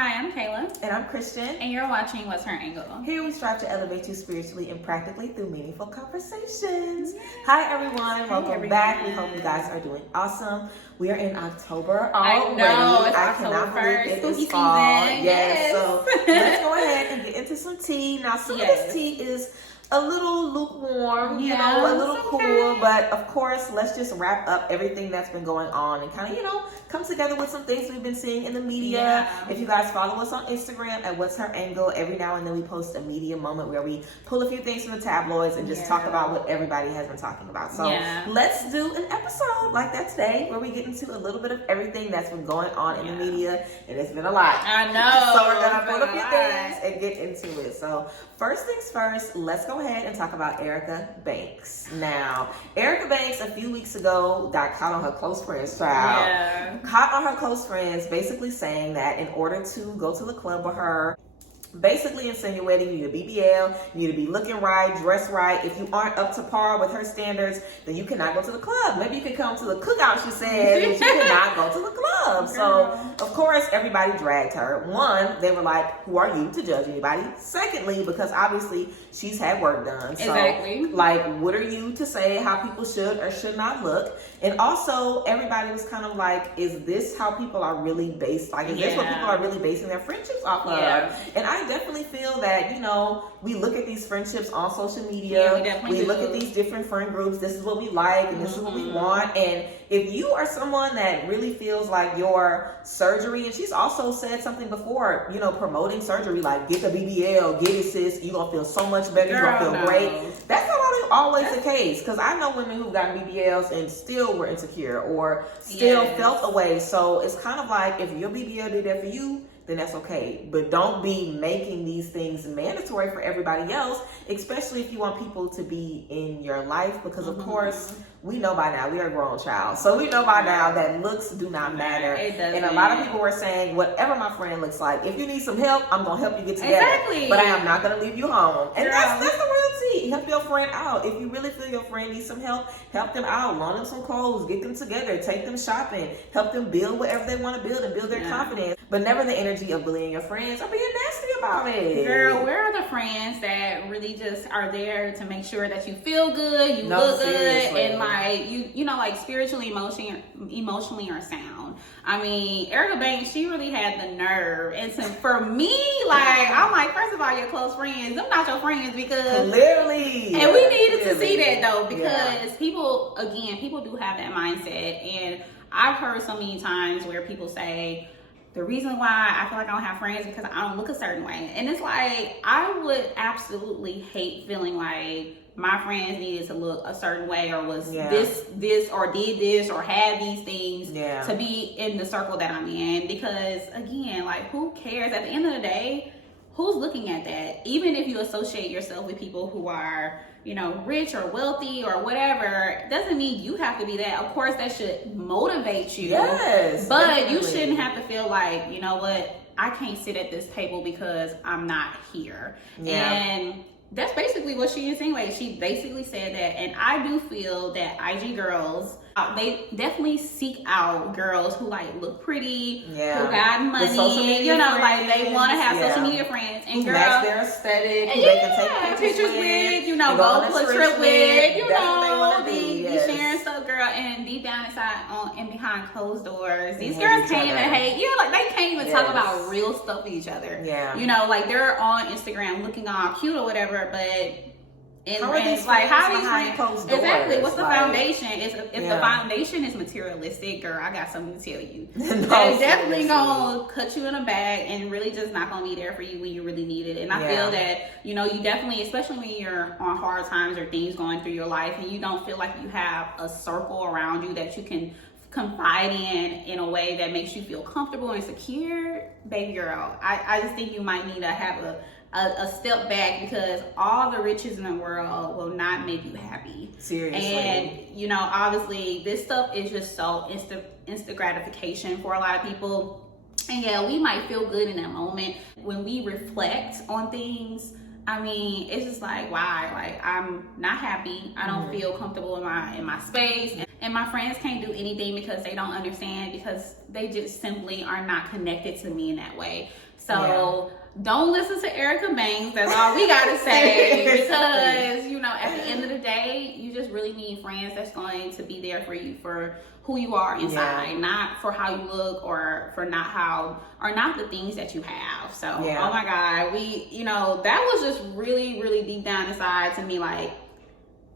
Hi, I'm Kayla. And I'm Christian. And you're watching What's Her Angle? Here we strive to elevate you spiritually and practically through meaningful conversations. Hi everyone, welcome back. We hope you guys are doing awesome. We are in October already. I know, it's I October cannot 1st, believe it spooky is fall. season. Yes. So let's go ahead and get into some tea. Now some of this tea is a little lukewarm, you know, a little cool, but of course, let's just wrap up everything that's been going on and kind of, come together with some things we've been seeing in the media. Yeah. If you guys follow us on Instagram at What's Her Angle, every now and then we post a media moment where we pull a few things from the tabloids and just talk about what everybody has been talking about. So let's do an episode like that today where we get into a little bit of everything that's been going on in the media, and it's been a lot. I know. So we're gonna pull a few things and get into it. So first things first, let's go ahead and talk about Erica Banks. Now, Erica Banks a few weeks ago got caught on her close friends trial. Yeah. Caught on her close friends basically saying that in order to go to the club with her, basically insinuating you need a BBL, you need to be looking right, dressed right. If you aren't up to par with her standards, then you cannot go to the club. Maybe you could come to the cookout, she said, but you cannot go to the club. So, of course, everybody dragged her. One, they were like, who are you to judge anybody? Secondly, because obviously she's had work done. So, like, what are you to say how people should or should not look? And also, everybody was kind of like, is this how people are really based? Like, is this what people are really basing their friendships off of? And I definitely feel that, we look at these friendships on social media. We look at these different friend groups. This is what we like and this is what we want. And if you are someone that really feels like your surgery, and she's also said something before, promoting surgery, like get the BBL, get it sis, you're going to feel so much better, you're going to feel great. That's not always the case, because I know women who've gotten BBLs and still were insecure or still felt away. So it's kind of like, if your BBL did that for you, then that's okay. But don't be making these things mandatory for everybody else, especially if you want people to be in your life, because of course, we know by now, we are a grown child. So we know by now that looks do not matter. And a lot of people were saying, whatever my friend looks like, if you need some help, I'm going to help you get together. But I am not going to leave you home. And that's the real tea. Help your friend out. If you really feel your friend needs some help them out. Loan them some clothes. Get them together. Take them shopping. Help them build whatever they want to build and build their confidence. But never the energy of bullying your friends or being nasty about it. Girl, where are the friends that really just are there to make sure that you feel good, you look good, and like like spiritually, emotionally are sound? I mean, Erica Banks, she really had the nerve. And so for me, I'm like, first of all, your close friends, them not your friends, because clearly. And we needed to see that though, because people do have that mindset. And I've heard so many times where people say, the reason why I feel like I don't have friends is because I don't look a certain way. And it's like, I would absolutely hate feeling like my friends needed to look a certain way, or was this or did this or had these things to be in the circle that I'm in. Because again, who cares? At the end of the day, who's looking at that? Even if you associate yourself with people who are, rich or wealthy or whatever, doesn't mean you have to be that. Of course, that should motivate you. Yes, but definitely. You shouldn't have to feel like, you know what, I can't sit at this table because I'm not here. And that's basically what she insinuated. She basically said that, and I do feel that IG girls, they definitely seek out girls who look pretty, who got money, they want to have social media friends, and who girls match their aesthetic, who they can take pictures with, go on a trip with, be sharing stuff, girl. And deep down inside, and behind closed doors, these girls can't even hate. They can't even talk about real stuff with each other. They're on Instagram looking all cute or whatever, but. How are these friends? Exactly. What's the foundation? If the foundation is materialistic, girl, I got something to tell you. They're definitely gonna cut you in a bag and really just not gonna be there for you when you really need it. And I feel that, you definitely, especially when you're on hard times or things going through your life and you don't feel like you have a circle around you that you can confide in a way that makes you feel comfortable and secure, baby girl, I just think you might need to have a step back, because all the riches in the world will not make you happy. Seriously. And obviously this stuff is just so instant gratification for a lot of people. And we might feel good in that moment. When we reflect on things, I mean, it's just like, why? Like, I'm not happy. I don't feel comfortable in my space. And my friends can't do anything because they don't understand, because they just simply are not connected to me in that way. So don't listen to Erica Banks. That's all we gotta say. Because, you know, at the end of the day, you just really need friends that's going to be there for you for who you are inside, not for how you look or for not the things that you have. So, oh my God, you know, that was just really, really deep down inside to me, like,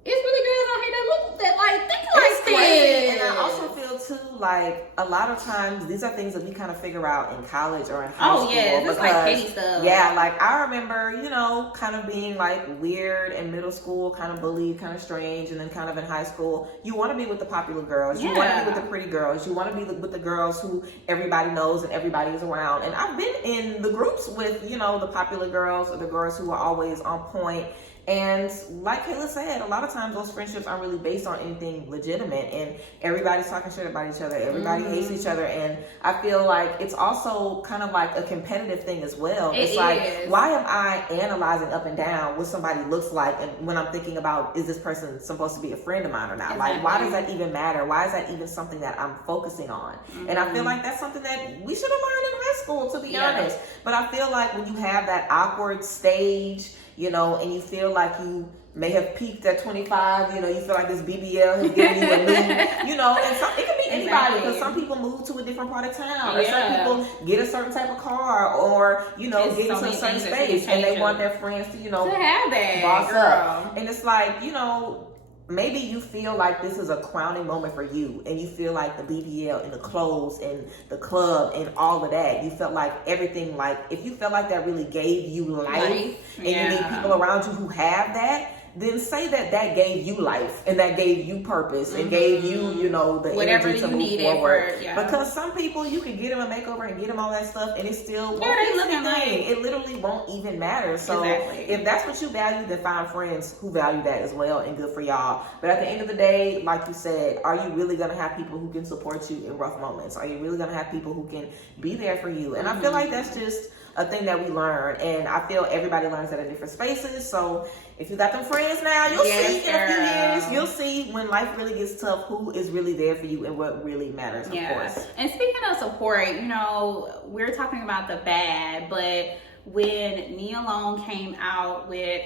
it's really girls out here that look that like think like this. And I also feel too, like, a lot of times these are things that we kind of figure out in college or in high school. It's like petty stuff. Yeah, like I remember, you know, kind of being like weird in middle school, kind of bullied, kind of strange, and then kind of in high school, you want to be with the popular girls. You want to be with the pretty girls. You want to be with the girls who everybody knows and everybody is around. And I've been in the groups with, you know, the popular girls or the girls who are always on point. And like Kayla said, a lot of times those friendships aren't really based on anything legitimate, and everybody's talking shit about each other. Everybody hates each other, and I feel like it's also kind of like a competitive thing as well. It's like, why am I analyzing up and down what somebody looks like, and when I'm thinking about, is this person supposed to be a friend of mine or not? Exactly. Like, why does that even matter? Why is that even something that I'm focusing on? And I feel like that's something that we should have learned in high school, to be honest. But I feel like when you have that awkward stage, you know, and you feel like you may have peaked at 25, you know, you feel like this BBL has given you a new, you know, and it can be anybody, because some people move to a different part of town, or some people get a certain type of car, or, you know, get into a certain space, and they want their friends to, you know, to have that, boss up. And it's like, you know, maybe you feel like this is a crowning moment for you, and you feel like the BBL and the clothes and the club and all of that, you felt like everything, like if you felt like that really gave you life, and you need people around you who have that, then say that gave you life, and that gave you purpose, and gave you, you know, the whatever energy to you move forward. For, because some people, you can get them a makeover and get them all that stuff, and it still won't they looking like it literally won't even matter. So if that's what you value, then find friends who value that as well, and good for y'all. But at the end of the day, like you said, are you really gonna have people who can support you in rough moments? Are you really gonna have people who can be there for you? And I feel like that's just a thing that we learn, and I feel everybody learns that in different spaces. So if you got them friends now, you'll see in a few years, you'll see when life really gets tough, who is really there for you and what really matters, of course. And speaking of support, you know, we're talking about the bad, but when Nia Long came out with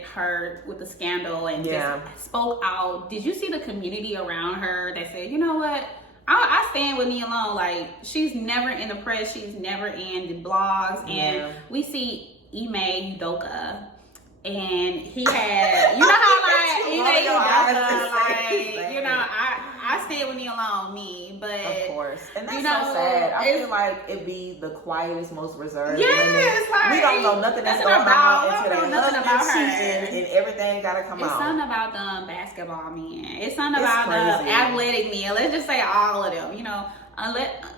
the scandal and just spoke out, did you see the community around her that said, you know what? I stand with Nia Long. Like, she's never in the press. She's never in the blogs. And we see Ime Udoka, and he had, you know how like Ime Udoka, like, you know, I stand with Nia Long, but of course, and that's, you know, so sad. I feel like it'd be the quietest, most reserved. Yes, like, we don't know nothing that's going on until they love and everything gotta come out. It's something about them basketball men. It's something about the athletic men. Let's just say all of them. You know,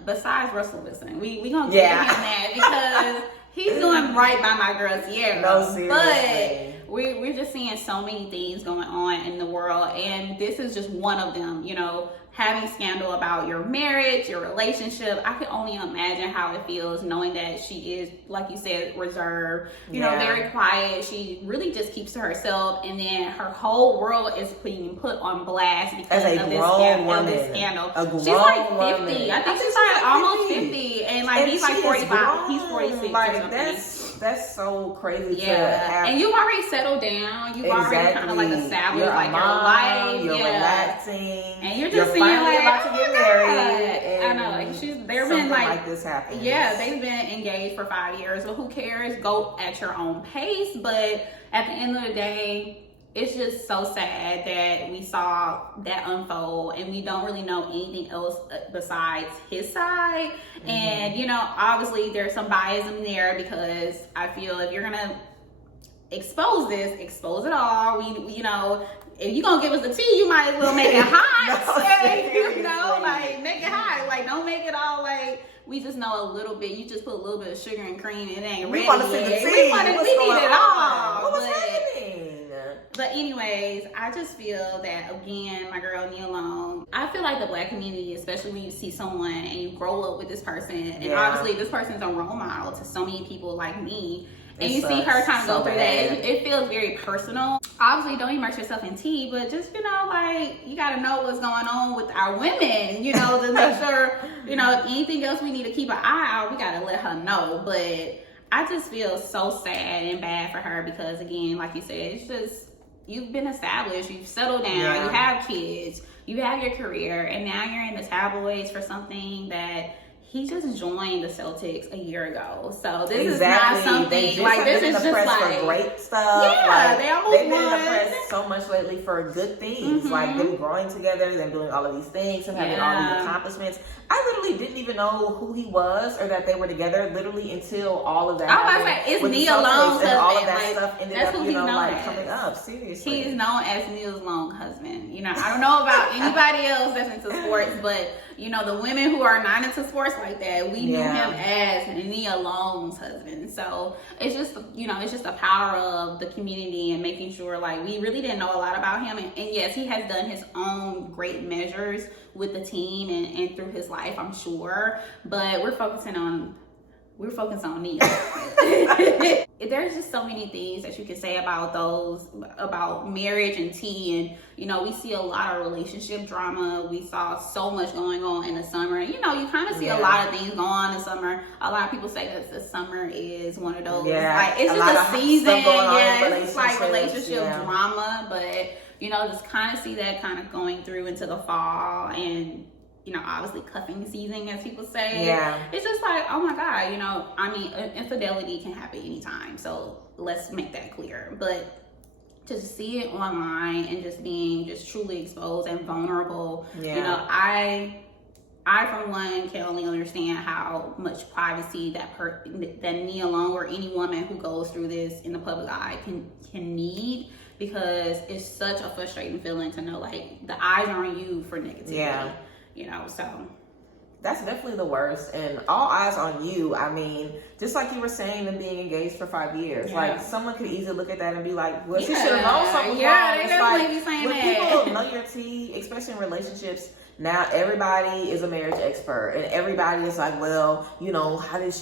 besides Russell Wilson, we gonna give him that because he's doing right by my girl Sierra. No, seriously. But we're just seeing so many things going on in the world, and this is just one of them. You know, having scandal about your marriage, your relationship. I can only imagine how it feels knowing that she is, like you said, reserved, you know, very quiet. She really just keeps to herself, and then her whole world is being put on blast because of this scandal. She's like 50. Woman. I think she's like almost 50, and like he's like 45. He's 46. Like that's so crazy to have. And you've already settled down. You've already kind of like established like your life. You're relaxing. And you're just seeing like, about to get married. I know. Like they've been like this happens. Yeah, they've been engaged for 5 years. Well, who cares? Go at your own pace. But at the end of the day, it's just so sad that we saw that unfold and we don't really know anything else besides his side. And, you know, obviously there's some bias in there because I feel if you're going to expose this, expose it all. We you know, if you're going to give us the tea, you might as well make it hot. You know, like make it hot. Like don't make it all like, we just know a little bit. You just put a little bit of sugar and cream and it ain't ready. We want to see the tea. We need it all. What was happening? But anyways, I just feel that, again, my girl Nia Long, I feel like the Black community, especially when you see someone and you grow up with this person, and obviously this person is a role model to so many people like me, And you see her kind of go through that. It feels very personal. Obviously, don't immerse yourself in tea, but just, you know, like, you got to know what's going on with our women, you know, to make sure, you know, if anything else we need to keep an eye out, we got to let her know. But I just feel so sad and bad for her because, again, like you said, it's just, you've been established, you've settled down, you have kids, you have your career, and now you're in the tabloids for something that he just joined the Celtics a year ago. So this is not something like this is just like for great stuff. Yeah, like, they've been in the press so much lately for good things. Like them growing together, them doing all of these things, and having all these accomplishments. I literally didn't even know who he was or that they were together literally until all of that happened. I was like, it's Nia Long's husband. All of that like, stuff ended up, you know, like coming up. Seriously. He's known as Nia Long's husband. You know, I don't know about anybody else that's into sports, but you know, the women who are not into sports like that, we knew him as Nia Long's husband. So it's just, you know, it's just the power of the community and making sure, like, we really didn't know a lot about him. And yes, he has done his own great measures with the team and through his life, I'm sure. But we're focusing on Nia. There's just so many things that you can say about marriage and tea, and you know, we see a lot of relationship drama. We saw so much going on in the summer. You know, you kind of see a lot of things going on in the summer. A lot of people say that the summer is one of those, like, it's just a season. It's like relationship drama, but you know, just kind of see that kind of going through into the fall and, you know, obviously cuffing season, as people say. Yeah. It's just like, oh my God, you know, I mean, infidelity can happen anytime. So let's make that clear. But to see it online and just being just truly exposed and vulnerable, you know, I for one can only understand how much privacy that Nia Long or any woman who goes through this in the public eye can need, because it's such a frustrating feeling to know, like, the eyes are on you for negativity. Yeah. You know, so that's definitely the worst, and all eyes on you. I mean, just like you were saying, them being engaged for 5 years, like, someone could easily look at that and be like, well, she should have known something wrong. They definitely be saying that. When people know your tea, especially in relationships, now everybody is a marriage expert, and everybody is like, well, you know, how did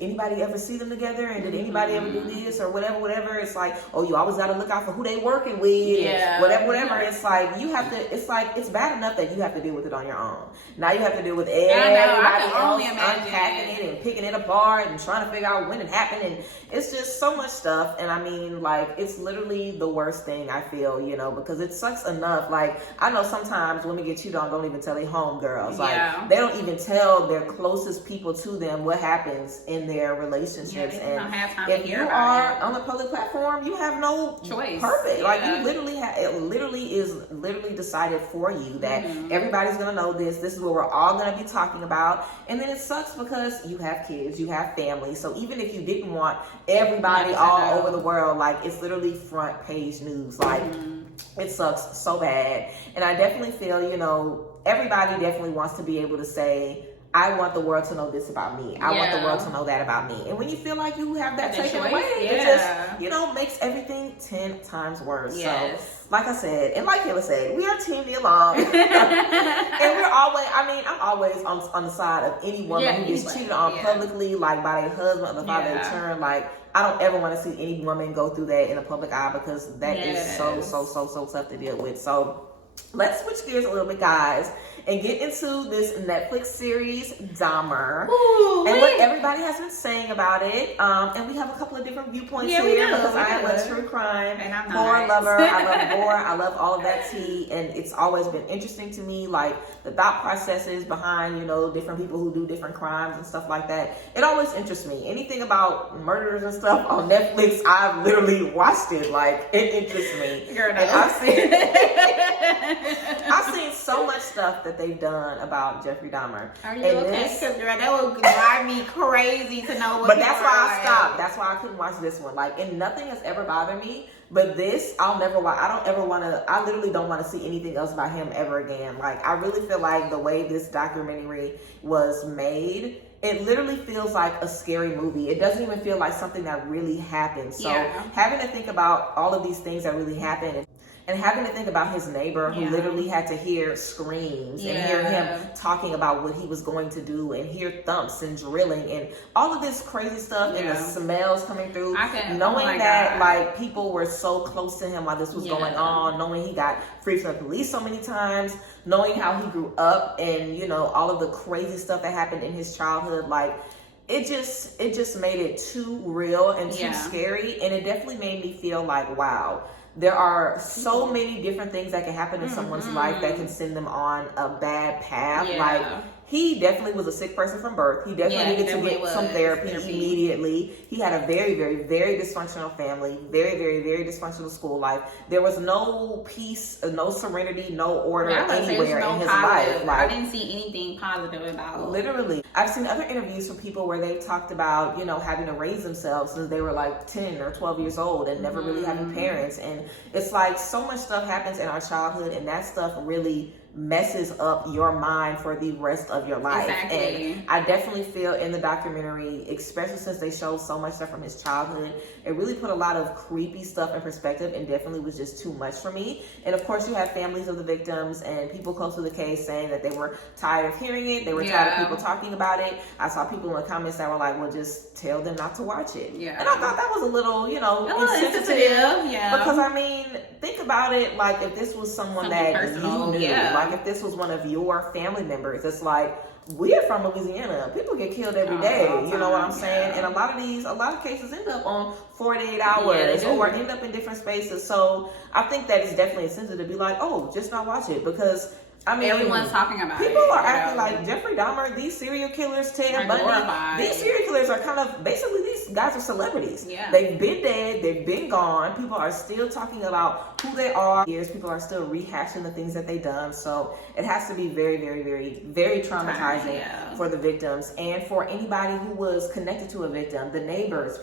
anybody ever see them together, and did anybody ever do this or whatever. It's like, oh, you always got to look out for who they working with, whatever. It's like, you have to, it's like, it's bad enough that you have to deal with it on your own. Now you have to deal with everybody else unpacking it and picking it apart and trying to figure out when it happened, and it's just so much stuff. And I mean, like, it's literally the worst thing, I feel, you know, because it sucks enough. Like, I know sometimes women get cheated on, don't even tell their homegirls. Like, they don't even tell their closest people to them what happens in their relationships. And if you are on a public platform, you have no choice. Purpose. Like, you literally it literally is decided for you that everybody's gonna know this. This is what we're all gonna be talking about. And then it sucks because you have kids, you have family. So even if you didn't want everybody all over the world, like, it's literally front page news. Like, it sucks so bad. And I definitely feel, you know, everybody definitely wants to be able to say, I want the world to know this about me. I want the world to know that about me. And when you feel like you have that taken away, it just, you know, makes everything 10 times worse. Yes. So, like I said, and like Kayla said, we are Team Nia Long. And we're always, I mean, I'm always on the side of any woman who gets cheated on publicly, like, by their husband or the father they turn. Like, I don't ever want to see any woman go through that in a public eye, because that is so tough to deal with. So let's switch gears a little bit, guys, and get into this Netflix series, Dahmer. And what everybody has been saying about it. And we have a couple of different viewpoints here, because I am a true crime and I'm horror lover. I love gore. I love all of that tea. And it's always been interesting to me, like, the thought processes behind, you know, different people who do different crimes and stuff like that. It always interests me. Anything about murders and stuff on Netflix, I've literally watched it. Like, it interests me. Girl, no. I've seen so much stuff that they've done about Jeffrey Dahmer. Are you okay? Because, girl, that would drive me crazy to know what. But that's why I stopped. That's why I couldn't watch this one. Like, and nothing has ever bothered me. But this, I'll never watch. I don't ever want to. I literally don't want to see anything else about him ever again. Like, I really feel like the way this documentary was made, it literally feels like a scary movie. It doesn't even feel like something that really happened. So having to think about all of these things that really happened, and having to think about his neighbor who literally had to hear screams and hear him talking about what he was going to do and hear thumps and drilling and all of this crazy stuff and the smells coming through, knowing that like people were so close to him while this was going on, knowing he got free from the police so many times, knowing how he grew up and, you know, all of the crazy stuff that happened in his childhood, like it just made it too real and too scary. And it definitely made me feel like, wow, there are so many different things that can happen in someone's life that can send them on a bad path. Like, he definitely was a sick person from birth. He definitely needed to get some therapy immediately. He had a very, very, very dysfunctional family, very, very, very dysfunctional school life. There was no peace, no serenity, no order anywhere in his life. Like, I didn't see anything positive about it. Literally. I've seen other interviews from people where they've talked about, you know, having to raise themselves since they were like 10 or 12 years old and never really having parents. And it's like so much stuff happens in our childhood, and that stuff really messes up your mind for the rest of your life. And I definitely feel in the documentary, especially since they showed so much stuff from his childhood, it really put a lot of creepy stuff in perspective and definitely was just too much for me. And of course you have families of the victims and people close to the case saying that they were tired of hearing it, they were tired of people talking about it. I saw people in the comments that were like, well, just tell them not to watch it. And I thought that was a little, you know, insensitive. Because I mean, think about it, like if this was someone that personal, you knew, like if this was one of your family members, it's like, we're from Louisiana. People get killed every day. You know what I'm saying? And a lot of cases end up on 48 hours or end up in different spaces. So I think that it's definitely insensitive to be like, oh, just not watch it, because I mean, everyone's talking about people are acting like Jeffrey Dahmer, these serial killers, Ted Bundy. These serial killers are kind of, basically these guys are celebrities. They've been dead, they've been gone. People are still talking about who they are. People are still rehashing the things that they've done. So it has to be very, very, very, very traumatizing for the victims and for anybody who was connected to a victim, the neighbors,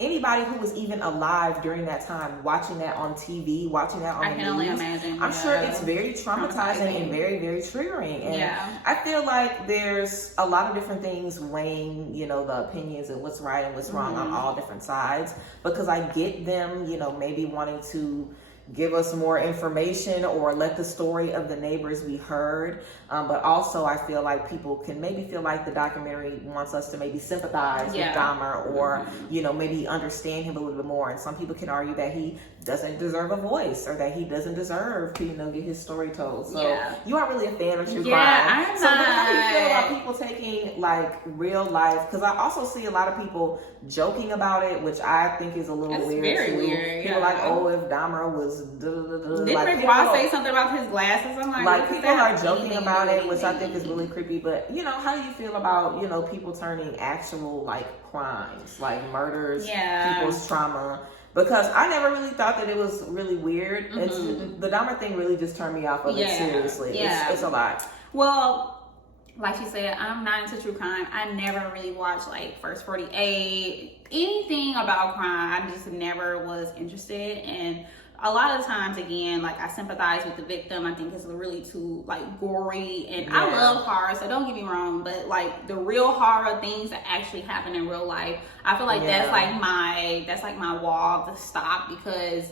anybody who was even alive during that time, watching that on TV, watching that on the news. I can only imagine. I'm sure it's very traumatizing and very, very triggering. And I feel like there's a lot of different things weighing, you know, the opinions and what's right and what's wrong on all different sides, because I get them, you know, maybe wanting to give us more information or let the story of the neighbors be heard. But also I feel like people can maybe feel like the documentary wants us to maybe sympathize with Dahmer or, you know, maybe understand him a little bit more. And some people can argue that he doesn't deserve a voice or that he doesn't deserve to, you know, get his story told. So you aren't really a fan of true crime. I'm so how do you feel about people taking like real life? Because I also see a lot of people joking about it, which I think is a little weird. Very too. Weird. People like, oh, if Dahmer was didn't like, Ross say something about his glasses? I'm like people are joking about it, which I think is really creepy. But you know, how do you feel about, you know, people turning actual like crimes, like murders, people's trauma? Because I never really thought that it was really weird. It's, the Dahmer thing really just turned me off of it seriously. It's a lot. Well, like you said, I'm not into true crime. I never really watched like First 48, anything about crime. I just never was interested. And a lot of times, again, like I sympathize with the victim. I think it's really too like gory, and I love horror, so don't get me wrong, but like the real horror things that actually happen in real life, I feel like that's like my wall to stop, because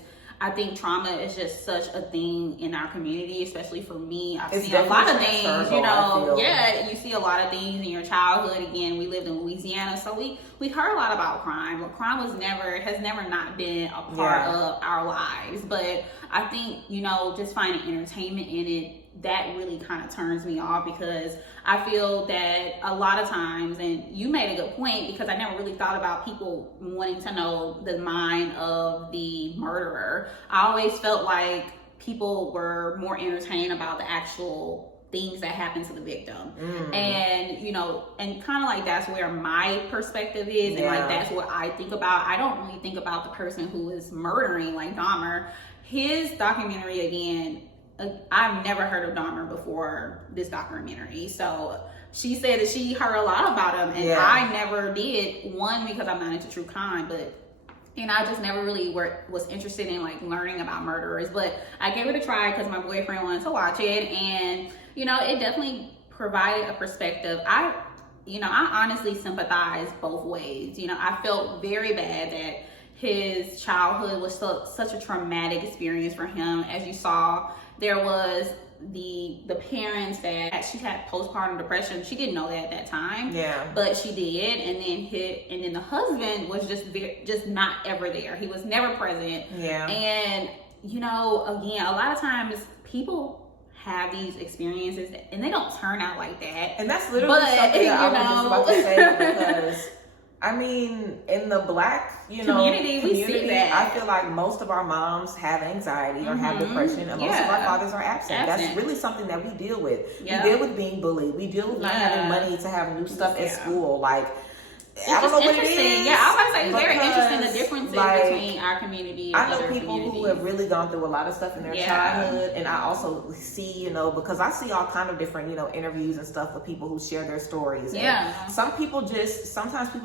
I think trauma is just such a thing in our community, especially for me. I've seen a lot of things, you know. You see a lot of things in your childhood. Again, we lived in Louisiana, so we heard a lot about crime. But crime has never not been a part of our lives. But I think, you know, just finding entertainment in it, that really kind of turns me off, because I feel that a lot of times, and you made a good point, because I never really thought about people wanting to know the mind of the murderer. I always felt like people were more entertained about the actual things that happen to the victim. And, you know, and kind of like that's where my perspective is, and like that's what I think about. I don't really think about the person who is murdering, like Dahmer. His documentary, again, I've never heard of Dahmer before this documentary. So she said that she heard a lot about him, and I never did. One, because I'm not into true crime, and I just never really was interested in like learning about murderers. But I gave it a try because my boyfriend wanted to watch it, and you know, it definitely provided a perspective. I honestly sympathize both ways. You know, I felt very bad that his childhood was such a traumatic experience for him. As you saw, there was the parents that she had postpartum depression. She didn't know that at that time. Yeah. But she did, and then the husband was just not ever there. He was never present. Yeah. And you know, again, a lot of times people have these experiences and they don't turn out like that. And that's literally something that I was just about to say, because I mean, in the Black, community, we see that. I feel like most of our moms have anxiety or have depression, and most of our fathers are absent. That's really something that we deal with. Yeah. We deal with being bullied. We deal with not having money to have new stuff at school. Like, it's I don't know what it interesting. is. Yeah, I was about to say it's very interesting the differences between our community and I know other people communities. who have really gone through a lot of stuff in their childhood, and I also see, because I see all kind of different, interviews and stuff with people who share their stories. Yeah. And sometimes people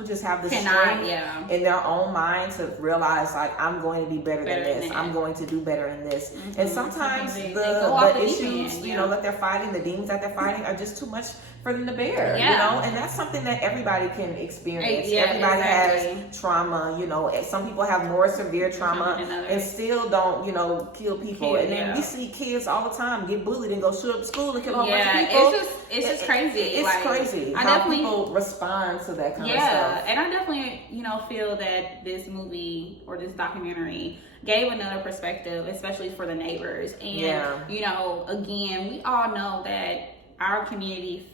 just have this strength in their own mind to realize, like, I'm going to be better than this. I'm going to do better in this. Mm-hmm. And sometimes the issues, that they're fighting, the demons that they're fighting are just too much for them to bear, and that's something that everybody can experience. Everybody has trauma, some people have more severe trauma and still don't, kill people. And then we see kids all the time get bullied and go shoot up school and kill a whole bunch of people. It's just crazy. It's crazy how people respond to that kind of stuff. And I definitely, feel that this movie or this documentary gave another perspective, especially for the neighbors. And, again, we all know that our community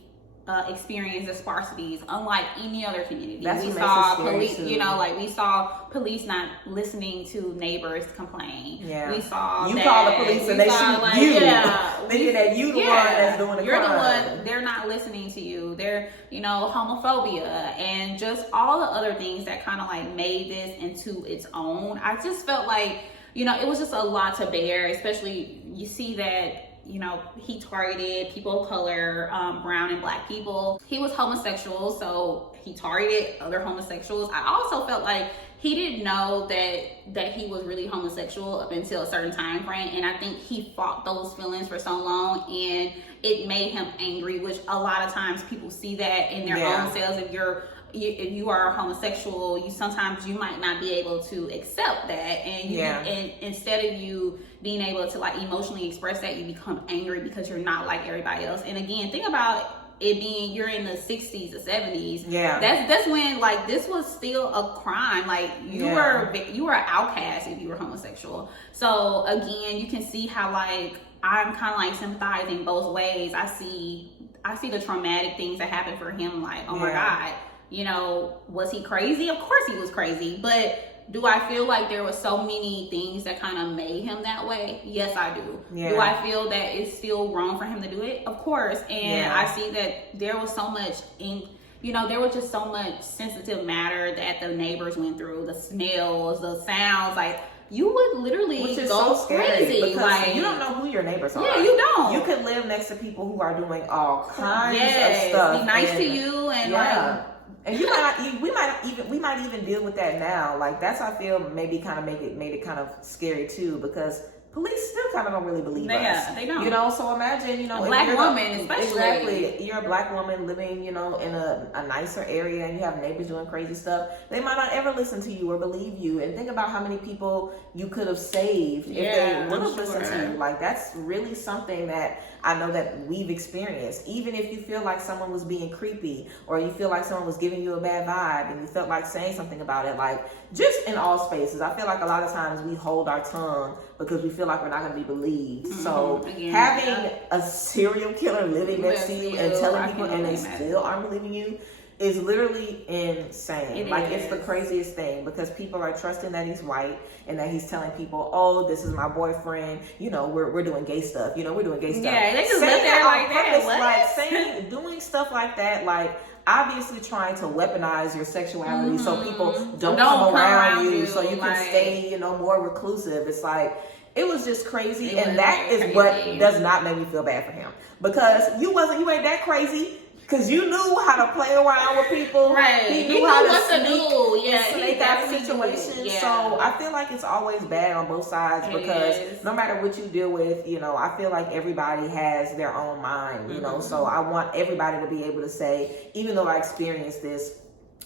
experience the sparsities unlike any other community. We saw police, we saw police not listening to neighbors complain. Yeah. We saw you call the police and they shoot you, thinking that you the one that's doing the crime. You're the one. They're not listening to you. They're homophobia and just all the other things that kind of like made this into its own. I just felt like it was just a lot to bear, especially you see that. He targeted people of color, brown and Black people. He was homosexual, so he targeted other homosexuals. I also felt like he didn't know that he was really homosexual up until a certain time frame, and I think he fought those feelings for so long, and it made him angry, which a lot of times people see that in their own selves. If you are homosexual, you might not be able to accept that, and instead of you being able to like emotionally express that, you become angry because you're not like everybody else. And again, think about it being you're in the 60s or 70s. Yeah, that's when like this was still a crime. Like you were an outcast if you were homosexual. So again, you can see how like I'm kind of like sympathizing both ways. I see the traumatic things that happened for him. Like, oh my God. Was he crazy? Of course he was crazy. But do I feel like there were so many things that kind of made him that way? Yes, I do. Yeah. Do I feel that it's still wrong for him to do it? Of course. And I see that there was so much there was just so much sensitive matter that the neighbors went through. The smells, the sounds, like you would literally Which is go so scary crazy. Because like, you don't know who your neighbors are. Yeah, you don't. You could live next to people who are doing all kinds of stuff. Be nice to you and and we might even deal with that now. Like that's I feel maybe kind of made it kind of scary too, because police still kind of don't really believe us. Yeah, they don't. So imagine, a Black woman, especially. Exactly. You're a Black woman living, in a nicer area and you have neighbors doing crazy stuff. They might not ever listen to you or believe you. And think about how many people you could have saved if they would have listened to you. Like, that's really something that I know that we've experienced. Even if you feel like someone was being creepy or you feel like someone was giving you a bad vibe and you felt like saying something about it, like, just in all spaces, I feel like a lot of times we hold our tongue because we feel like we're not going to be believed. Mm-hmm. So having a serial killer living next to you and telling people and they still aren't believing you is literally insane. It's the craziest thing, because people are trusting that he's white and that he's telling people, oh, this is my boyfriend, we're doing gay stuff, we're doing gay stuff. Yeah, they just live there like that. Like doing stuff like that, like obviously trying to weaponize your sexuality so people don't come around you, so you can stay, more reclusive. It's like, it was just crazy, and that is what does not make me feel bad for him, because you ain't that crazy. Because you knew how to play around with people. Right. He knew how to sneak out of situations. Yeah. So I feel like it's always bad on both sides, because no matter what you deal with, I feel like everybody has their own mind, So I want everybody to be able to say, even though I experienced this,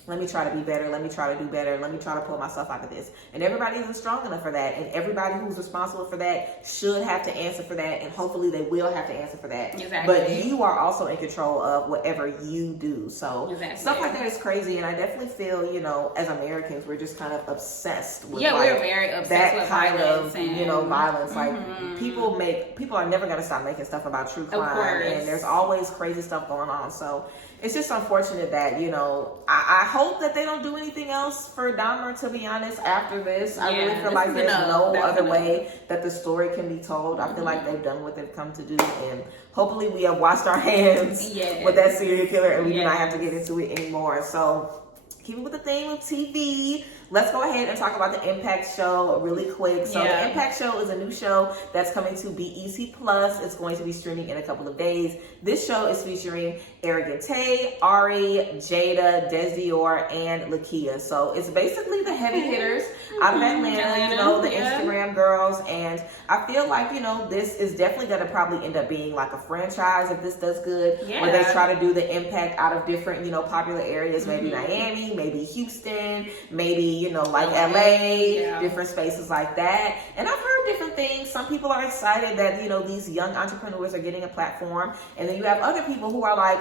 let me try to be better. Let me try to do better. Let me try to pull myself out of this. And everybody isn't strong enough for that. And everybody who's responsible for that should have to answer for that. And hopefully they will have to answer for that. Exactly. But you are also in control of whatever you do. So stuff like that is crazy. And I definitely feel, you know, as Americans, we're just kind of obsessed with we're very obsessed that with kind violence of, you know, violence. Like people are never going to stop making stuff about true crime. And there's always crazy stuff going on. So it's just unfortunate that, you know, I hope that they don't do anything else for Dahmer, to be honest, after this. I really feel like there's no other way that the story can be told. I feel like they've done what they've come to do, and hopefully we have washed our hands with that serial killer, and we do not have to get into it anymore. So keeping with the theme of TV, let's go ahead and talk about the Impact Show really quick. So the Impact Show is a new show that's coming to BET Plus. It's going to be streaming in a couple of days. This show is featuring Arrogant Tay, Ari, Jada, Desior, and Lakia. So it's basically the heavy hitters out of Atlanta, you know, the Instagram girls. And I feel like, you know, this is definitely going to probably end up being like a franchise if this does good. Where they try to do the impact out of different, you know, popular areas, maybe Miami, maybe Houston, maybe, you know, like LA, different spaces like that. And I've heard different things. Some people are excited that, you know, these young entrepreneurs are getting a platform. And then you have other people who are like,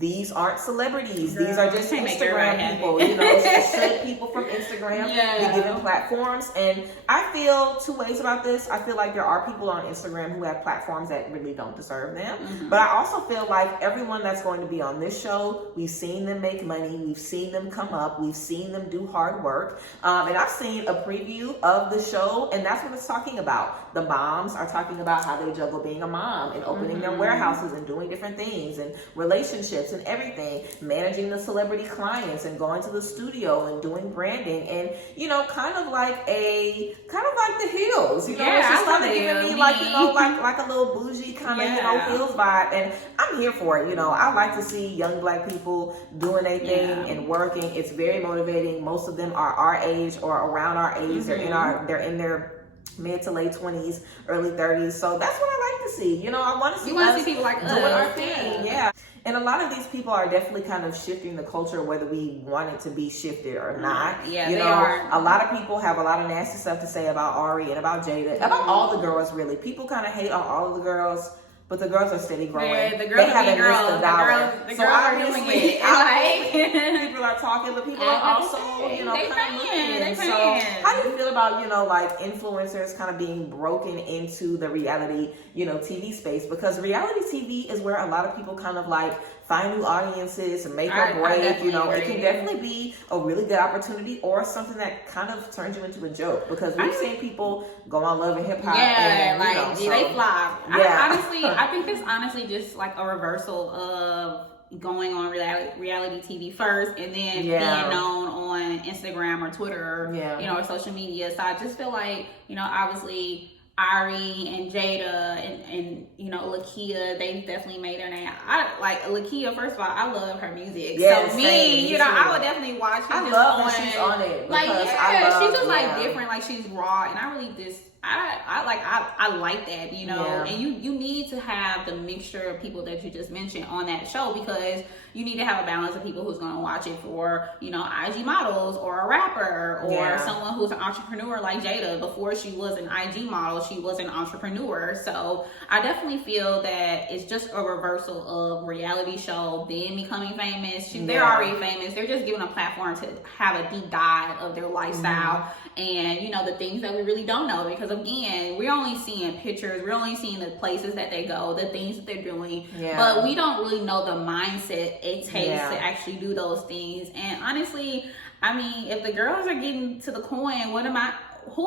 these aren't celebrities. These are just Instagram people. You know, should people from Instagram be given platforms? And I feel two ways about this. I feel like there are people on Instagram who have platforms that really don't deserve them. But I also feel like everyone that's going to be on this show, we've seen them make money. We've seen them come up. We've seen them do hard work. And I've seen a preview of the show, and that's what it's talking about. The moms are talking about how they juggle being a mom and opening their warehouses and doing different things and relationships and everything, managing the celebrity clients and going to the studio and doing branding, and you know, kind of like the Hills, you know, it's just kind of giving me like, you know, like a little bougie kind of, you know, Hills vibe, and I'm here for it. You know, I like to see young Black people doing their thing and working. It's very motivating. Most of them are our age or around our age. They're in their mid to late 20s, early 30s. So that's what I like to see. You know, I want to see people like us doing our thing. And a lot of these people are definitely kind of shifting the culture, whether we want it to be shifted or not. You know, a lot of people have a lot of nasty stuff to say about Ari and about Jada, about all the girls, really. People kind of hate on all of the girls, but the girls are steady growing. The girls they haven't missed a dollar. The girls are doing it. People are talking, but people are also, you know, kind of looking. So how do you feel about, you know, like influencers kind of being broken into the reality, you know, TV space? Because reality TV is where a lot of people kind of like find new audiences and make or break. You know, it can definitely be a really good opportunity or something that kind of turns you into a joke, because we've seen people go on Love and Hip Hop. They flop. I think it's honestly just like a reversal of going on reality TV first and then being known on Instagram or Twitter, you know, or social media. So I just feel like, you know, obviously Ari and Jada and you know, Lakia, they've definitely made their name. I like Lakia. First of all, I love her music. Yes, so me, you know, I would definitely watch her. I love that she's on it. Like, she's just like different. Like, she's raw, and I really just I like that, you know. And you need to have the mixture of people that you just mentioned on that show, because you need to have a balance of people who's going to watch it for, you know, IG models or a rapper or someone who's an entrepreneur like Jada. Before she was an IG model, she was an entrepreneur. So I definitely feel that it's just a reversal of reality show, then becoming famous. They're already famous. They're just given a platform to have a deep dive of their lifestyle and, you know, the things that we really don't know, because again, we're only seeing pictures, we're only seeing the places that they go, the things that they're doing, but we don't really know the mindset it takes to actually do those things. And honestly, I mean, if the girls are getting to the coin, who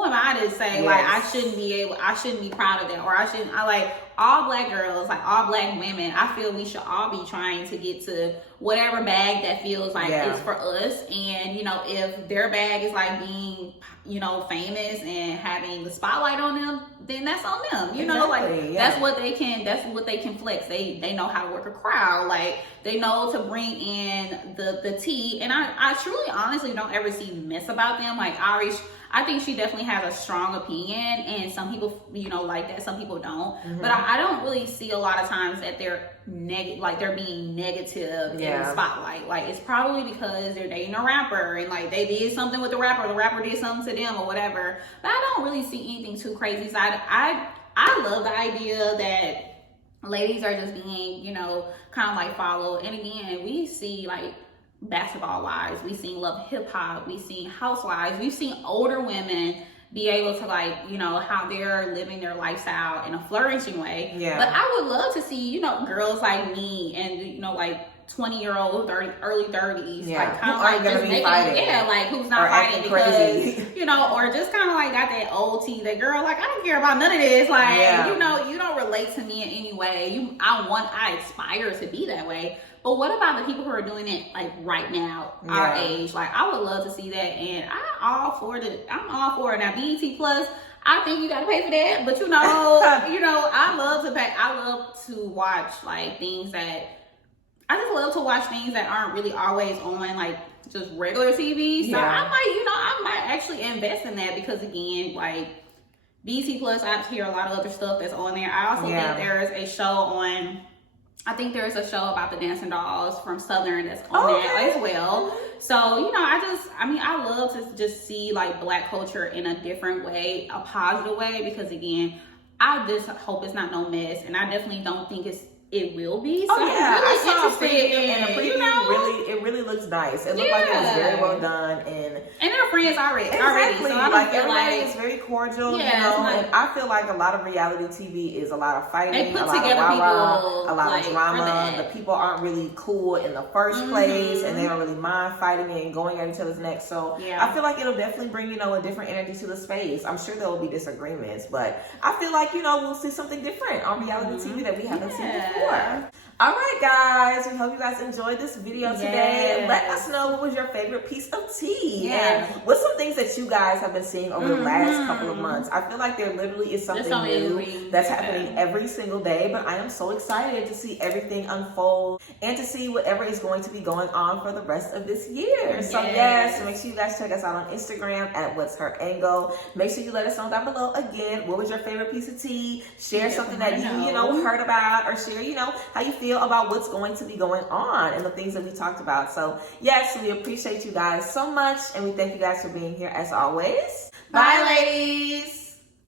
am I to say like I shouldn't be proud of that, or I like all Black girls, like all Black women, I feel we should all be trying to get to whatever bag that feels like it's for us. And you know, if their bag is like being, you know, famous and having the spotlight on them, then that's on them. You know, like that's what they can flex. They know how to work a crowd. Like they know to bring in the tea. And I truly honestly don't ever see mess about them. Like Ari, I think she definitely has a strong opinion, and some people, you know, like that, some people don't. But I I don't really see a lot of times that they're they're being negative in the spotlight. Like, it's probably because they're dating a rapper and like they did something with the rapper did something to them or whatever. But I don't really see anything too crazy. So I love the idea that ladies are just being, you know, kind of like followed. And again, we see like Basketball Wives, we've seen Love Hip Hop, we've seen Housewives, we've seen older women be able to, like, you know, how they're living their lifestyle in a flourishing way. Yeah. But I would love to see, you know, girls like me and, you know, like 20-year-old, early 30s, like kind of like just making, like who's not fighting because, crazy. You know, or just kind of like got that old tea, that girl, like, I don't care about none of this, like, you know, you don't relate to me in any way. I aspire to be that way. But what about the people who are doing it like right now, our age? Like, I would love to see that, and I'm all for it. Now, BET Plus, I think you gotta pay for that, but you know, I love to watch like things that I just love to watch things that aren't really always on like just regular TV. So I might actually invest in that, because again, like BET Plus, I hear a lot of other stuff that's on there. I also think there's a show on. I think there's a show about the dancing dolls from Southern that's on that as well. So, you know, I love to just see like Black culture in a different way, a positive way, because again, I just hope it's not no mess, and I definitely don't think it will be. So I saw a preview, and the preview it really looks nice. It looked like it was very well done, and they're friends already. Exactly. So like everybody is very cordial, you know. And I feel like a lot of reality TV is a lot of fighting, a lot of rah-rah, a lot of drama. The people aren't really cool in the first place, and they don't really mind fighting and going at each other's necks. So I feel like it'll definitely bring, you know, a different energy to the space. I'm sure there will be disagreements, but I feel like, you know, we'll see something different on reality TV that we haven't seen before. All right, guys, we hope you guys enjoyed this video today. Let us know what was your favorite piece of tea, and what's some things that you guys have been seeing over the last couple of months. I feel like there literally is something new that's happening every single day, but I am so excited to see everything unfold and to see whatever is going to be going on for the rest of this year. So so make sure you guys check us out on Instagram at What's Her Angle. Make sure you let us know down below again, what was your favorite piece of tea? Share something that you know heard about, or share, you know, how you feel about what's going to be going on and the things that we talked about. So yes, we appreciate you guys so much, and we thank you guys for being here as always. Bye ladies.